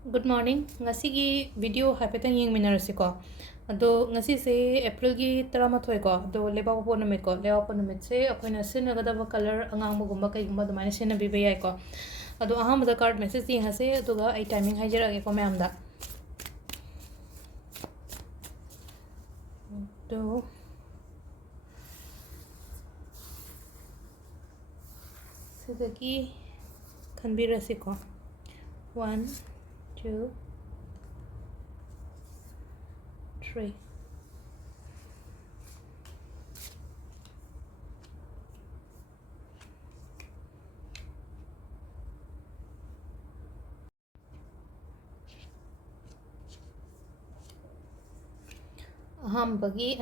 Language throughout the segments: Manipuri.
Good morning. Ngasigi video haipetang yeng minarasi ko. Ado ngasi se April gi taramathoy ko. Ado leba po namit ko. Leba po namit se ako'y na sinagada color angang mo gumba kay gumba dumay na sinabibiyay ko. Ado aham da card message yung hase ado ga ay timing hajiragi ko mayam da. Ado sidagi kanbirasi ko. 1 2 3 bagi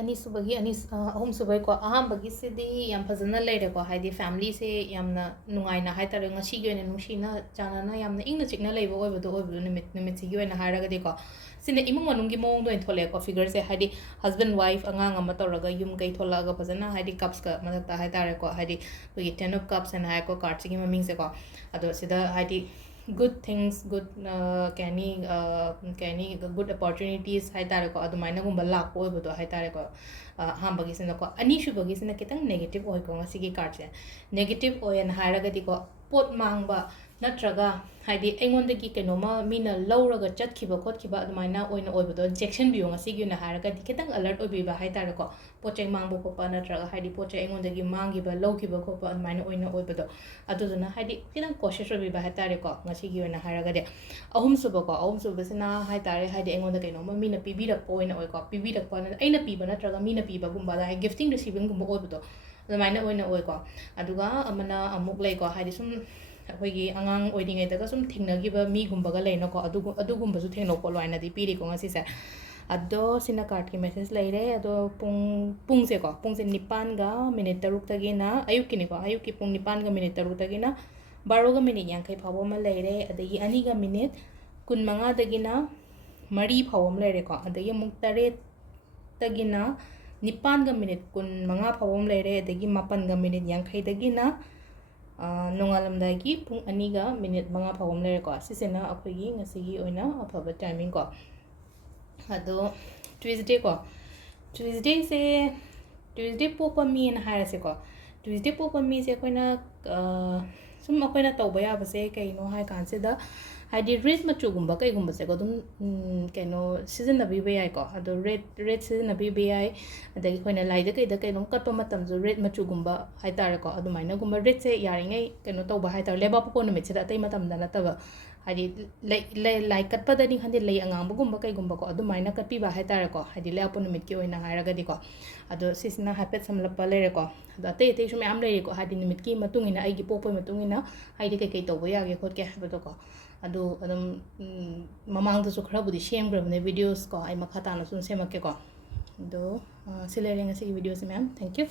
ahum subay ko bagi sidi yam phajana leire ko haidi family se yamna nungai na haitare ngasi gi oina nungsi na chana na yamna ingna chikna leibo oibodo numit si gi oina hairaga di ko sine imung manung gi mong do thole ko figure se haidi husband wife angang ama toraga yum kai thola ga phajana haidi cups ka madak ta haitare ko haidi gi 10 of cups and hai ko card gi maming se ko ado sida haidi good things, good good opportunities hai tare ko adumaina gumba lak oi bodo hai tare ko hambagi sina ko ani shubagi sina kitang negative oi ko ngasi gi card se negative oi and hairaga di ko pot mangba natraga haidi engonda gi kenoma mina lawraga chatkhiba khotkhiba adumaina oina oi bodo injection biyo ngasi gi na hairaga di kitang alert oi biba hai tare ko pocheng mangbo ko pa natraga haidi poche engonda gi mangi ba lawkiba ko pa adumaina oina oi bodo aduduna haidi kitang cautious oi biba hai tare ko ngasi gi oina hairaga de ahum suba sina hai tare haidi engonda kenoma mina pibirak po oina oi ko pibirak pa na aina piba natraga mina piba gumba da gifting receiving gumba oi bodo adumaina oina oi ko aduga amana amuk lei ko haidi sum ꯑꯩꯈꯣꯏꯒꯤ ꯑꯉꯥꯡ ꯑꯣꯏꯔꯤꯉꯩꯗꯒ ꯁꯨꯝ ꯊꯦꯡꯅꯈꯤꯕ ꯃꯤꯒꯨꯝꯕꯒ ꯂꯩꯅꯀꯣ ꯑꯗꯨꯒꯨꯝꯕꯁꯨ ꯊꯦꯡꯅꯧ ꯈꯣꯠꯂꯣ ꯍꯥꯏꯅꯗꯤ ꯄꯤꯔꯤꯀꯣ ꯉꯁꯤꯁꯦ ꯑꯗꯣ ꯁꯤꯅ ꯀꯥꯔꯠꯀꯤ ꯃꯦꯁꯦꯖ ꯂꯩꯔꯦ ꯑꯗꯣ ꯄꯨꯡꯁꯦꯀꯣ ꯄꯨꯡꯁꯦ 9ꯒ ꯃꯤꯅꯤꯠ 6ꯇꯒꯤꯅ ꯑꯌꯨꯛꯀꯤꯅꯤꯀꯣ ꯑꯌꯨꯛꯀꯤ ꯄꯨꯡ 9ꯒ ꯃꯤꯅꯤꯠ 6ꯇꯒꯤꯅ 12ꯒ ꯃꯤꯅꯤꯠ 50 ꯐꯥꯎꯕ ꯑꯃ ꯂꯩꯔꯦ ꯑꯗꯒꯤ 2ꯒ ꯃꯤꯅꯤꯠ 25ꯗꯒꯤꯅ 3 ꯐꯥꯎꯕ ꯑꯃ ꯂꯩꯔꯦꯀꯣ ꯑꯗꯒꯤ ꯑꯃꯨꯛ 8ꯇꯒꯤꯅ 9ꯒ ꯃꯤꯅꯤꯠ 25 ꯐꯥꯎꯕ ꯑꯃ ꯂꯩꯔꯦ ꯑꯗꯒꯤ 8ꯒ ꯃꯤꯅꯤꯠ 50ꯗꯒꯤꯅ ꯅꯣꯡꯉꯥꯜꯂꯝꯗꯥꯏꯒꯤ ꯄꯨꯡ 2ꯒ ꯃꯤꯅꯤꯠ 5 ꯐꯥꯎꯕ ꯑꯃ ꯂꯩꯔꯦꯀꯣ ꯁꯤꯁꯤꯅ ꯑꯩꯈꯣꯏꯒꯤ ꯉꯁꯤꯒꯤ ꯑꯣꯏꯅ ꯑꯐꯕ ꯇꯥꯏꯃꯤꯡ ꯀꯣ ꯑꯗꯣ ꯇ꯭ꯋꯤꯁꯗꯦ ꯀꯣ ꯇ꯭ꯋꯤꯁꯗꯦꯁꯦ ꯇ꯭ꯋꯤꯁꯗꯦ ꯄꯣꯛꯄ ꯃꯤꯅ ꯍꯥꯏꯔꯁꯦꯀꯣ ꯇ꯭ꯋꯤꯁꯗꯦ ꯄꯣꯛꯄ ꯃꯤꯁꯦ ꯑꯩꯈꯣꯏꯅ ꯁꯨꯝ ꯑꯩꯈꯣꯏꯅ ꯇꯧꯕ ꯌꯥꯕꯁꯦ ꯀꯩꯅꯣ ꯍꯥꯏ ꯀꯥꯟꯁꯤꯗ ꯍꯥꯏꯗꯤ ꯔꯦꯗ ꯃꯆꯨꯒꯨꯝꯕ ꯀꯩꯒꯨꯝꯕꯁꯦꯀꯣ ꯑꯗꯨꯝ ꯀꯩꯅꯣ ꯁꯤꯖꯤꯟꯅꯕꯤꯕ ꯌꯥꯏꯀꯣ ꯑꯗꯣ ꯔꯦꯗ ꯁꯤꯖꯤꯟꯅꯕꯤꯕ ꯌꯥꯏ ꯑꯗꯒꯤ ꯑꯩꯈꯣꯏꯅ ꯂꯥꯏꯗ ꯀꯩꯗ ꯀꯩꯅꯣꯝ ꯀꯠꯄ ꯃꯇꯝꯁꯨ ꯔꯦꯗ ꯃꯆꯨꯒꯨꯝꯕ ꯍꯥꯏꯇꯥꯔꯦꯀꯣ ꯑꯗꯨꯃꯥꯏꯅꯒꯨꯝꯕ ꯔꯦꯗꯁꯦ ꯌꯥꯔꯤꯉꯩ ꯀꯩꯅꯣ ꯇꯧꯕ ꯍꯥꯏꯇꯥꯔꯦ ꯂꯩꯕꯥꯛꯄꯣꯛꯄ ꯅꯨꯃꯤꯠꯁꯤꯗ ꯑꯇꯩ ꯃꯇꯝꯗ ꯅꯠꯇꯕ ꯍꯥꯏꯗꯤ ꯂꯥꯏ ꯀꯠꯄꯗꯅꯤ ꯈꯪꯗꯦ ꯂꯩ ꯑꯉꯥꯡꯕꯒꯨꯝꯕ ꯀꯩꯒꯨꯝꯕꯀꯣ ꯑꯗꯨꯃꯥꯏꯅ ꯀꯠꯄꯤꯕ ꯍꯥꯏꯇꯥꯔꯦꯀꯣ ꯍꯥꯏꯗꯤ ꯂꯩꯕꯥꯛꯄꯣꯛꯄ ꯅꯨꯃꯤꯠꯀꯤ ꯑꯣꯏꯅ ꯍꯥꯏꯔꯒꯗꯤꯀꯣ ꯑꯗꯣ ꯁꯤꯁꯤꯅ ꯍꯥꯏꯐꯦꯠ ꯁꯝꯂꯞꯄ ꯂꯩꯔꯦꯀꯣ ꯑꯗꯣ ꯑꯇꯩ ꯑꯇꯩꯁꯨ ꯃꯌꯥꯝ ꯂꯩꯔꯦꯀꯣ ꯍꯥꯏꯗꯤ ꯅꯨꯃꯤꯠꯀꯤ ꯃꯇꯨꯡ ꯏꯟꯅ ꯑꯩꯒꯤ ꯄꯣꯛꯄꯒꯤ ꯃꯇꯨꯡ ꯏꯟꯅ ꯍꯥꯏꯗꯤ ꯀꯩꯀꯩ ꯇꯧꯕ ꯌꯥꯒꯦ ꯈꯣꯠꯀꯦ ꯍꯥꯏꯕꯗꯣꯀꯣ ꯑꯗꯨ ꯑꯗꯨꯝ ꯃꯃꯥꯡꯗꯁꯨ ꯈꯔꯕꯨꯗꯤ ꯁꯦꯝꯈ꯭ꯔꯕꯅꯦ ꯚꯤꯗꯤꯑꯣꯁ ꯀꯣ ꯑꯩ ꯃꯈꯥ ꯇꯥꯅꯁꯨ ꯁꯦꯝꯃꯛꯀꯦꯀꯣ ꯑꯗꯣ ꯁꯤ ꯂꯩꯔꯦ ꯉꯁꯤꯒꯤ ꯚꯤꯗꯤꯑꯣꯁꯦ ꯃꯌꯥꯝ ꯊꯦꯡꯛ ꯌꯨ